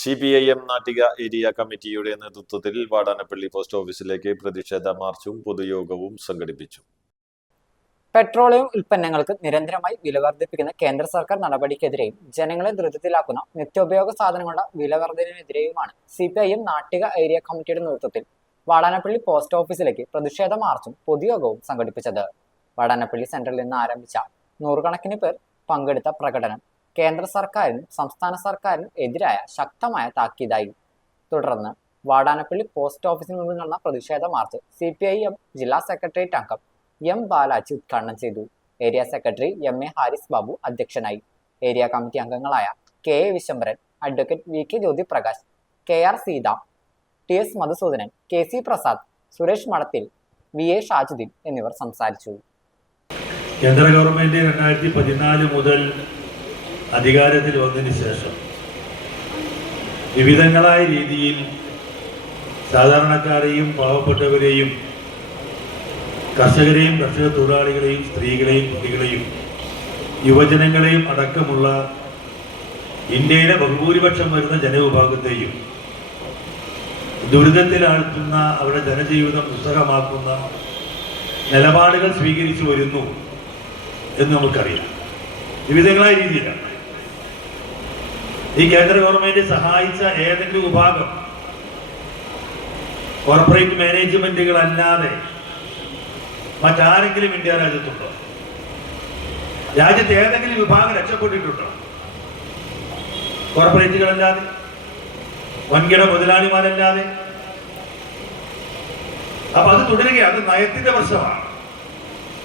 CPIM Nattika area കമ്മിറ്റിയുടെ നേതൃത്വത്തിൽ Vadanappally post ഓഫീസിലേക്ക് പ്രതിഷേധ മാർച്ചും പൊതുയോഗവും സംഘടിപ്പിച്ചു. പെട്രോളിയം ഉൽപ്പന്നങ്ങൾക്ക് നിരന്തരമായി വില വർദ്ധിപ്പിക്കുന്ന കേന്ദ്ര സർക്കാർ നടപടിക്കെതിരെയും ജനങ്ങളെ ദുരിതത്തിലാക്കുന്ന നിത്യോപയോഗ സാധനങ്ങളുടെ വില വർധനവിനെതിരെയുമാണ് CPIM നാട്ടിക ഏരിയ കമ്മിറ്റിയുടെ നേതൃത്വത്തിൽ വാടാനപ്പള്ളി പോസ്റ്റ് ഓഫീസിലേക്ക് പ്രതിഷേധ മാർച്ചും പൊതുയോഗവും സംഘടിപ്പിച്ചത്. വാടാനപ്പള്ളി സെന്ററിൽ നിന്ന് ആരംഭിച്ച നൂറുകണക്കിന് പേർ പങ്കെടുത്ത പ്രകടനം കേന്ദ്ര സർക്കാരിനും സംസ്ഥാന സർക്കാരിനും എതിരായ ശക്തമായ താക്കീതായി. തുടർന്ന് വാടാനപ്പള്ളി പോസ്റ്റ് ഓഫീസിൽ നിന്ന് നടന്ന പ്രതിഷേധ മാർച്ച് CPIM ജില്ലാ സെക്രട്ടേറിയറ്റ് അംഗം M ബാലാജി ഉദ്ഘാടനം ചെയ്തു. Area secretary MA Haris Babu അധ്യക്ഷനായി. ഏരിയ കമ്മിറ്റി അംഗങ്ങളായ KA Vishambaran, advocate VK Jyothiprakash, KR Seetha, TS Madhusudanan, KC Prasad, Suresh Madathil, VA Shajudheen എന്നിവർ സംസാരിച്ചു. കേന്ദ്ര ഗവൺമെന്റ് 2014 മുതൽ അധികാരത്തിൽ വന്നതിന് ശേഷം വിവിധങ്ങളായ രീതിയിൽ സാധാരണക്കാരെയും പാവപ്പെട്ടവരെയും കർഷകരെയും കർഷക തൊഴിലാളികളെയും സ്ത്രീകളെയും കുട്ടികളെയും യുവജനങ്ങളെയും അടക്കമുള്ള ഇന്ത്യയിലെ ബഹുഭൂരിപക്ഷം വരുന്ന ജനവിഭാഗത്തെയും ദുരിതത്തിലാഴ്ത്തുന്ന അവരുടെ ജനജീവിതം ദുസ്സഹമാക്കുന്ന നിലപാടുകൾ സ്വീകരിച്ചു വരുന്നു എന്ന് നമുക്കറിയാം. വിവിധങ്ങളായ രീതിയിലാണ് ഈ കേന്ദ്ര ഗവൺമെന്റ് സഹായിച്ച ഏതെങ്കിലും വിഭാഗം കോർപ്പറേറ്റ് മാനേജ്മെന്റുകളല്ലാതെ മറ്റാരെങ്കിലും ഇന്ത്യ രാജ്യത്തുണ്ടോ? രാജ്യത്ത് ഏതെങ്കിലും വിഭാഗം രക്ഷപ്പെട്ടിട്ടുണ്ടോ? കോർപ്പറേറ്റുകളല്ലാതെ, വൻകിട മുതലാളിമാരല്ലാതെ. അപ്പൊ അത് തുടരുകയാണ്. അത് നയത്തിന്റെ പ്രശ്നമാണ്.